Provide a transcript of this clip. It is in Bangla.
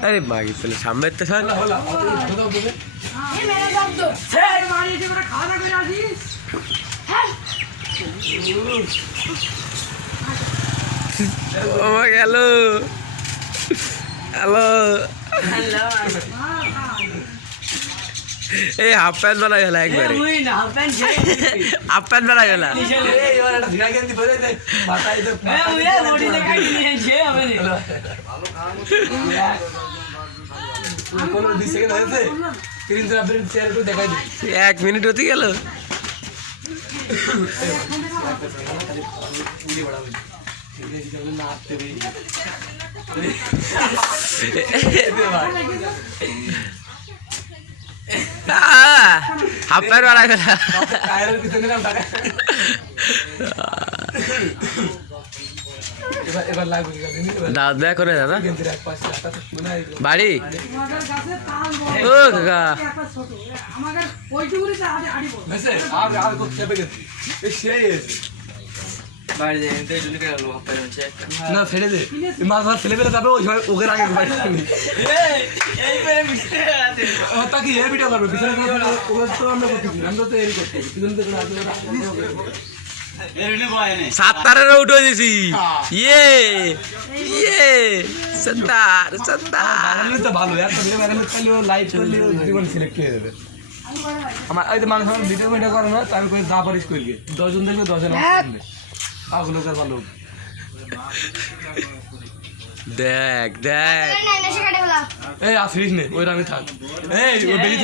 अरे मागी पहले सामने तो सर हेलो हेलो ए हाफ पैंट बना गया एक बार हाफ पैंट बना गया एक मिनट होती गल हाफ पैंट बना गया দাদা দেয়া করে দাদা বাড়ি ও কাকা না ফেলে দে মাছ মাছ ফেলে ফেলে যাবে ওই ওকে আগে তাকে এ ভিডিও করবে পিছনে আমরা তো এরই করতে সাতারের উঠে দিছি ইয়ে ইয়ে সত্তার সত্তার তো ভালো লাইভ করলে জীবন সিলেক্ট হয়ে যাবে আমার ওই মানুষ ভিডিও ভিডিও করে না তার করে যা পারিস করবে 10 জন দেখবে 10 জন পাগল লোকের ভালো দেখ দেখ এই আসিস নে ওই আমি থাক এই ও বেরিয়ে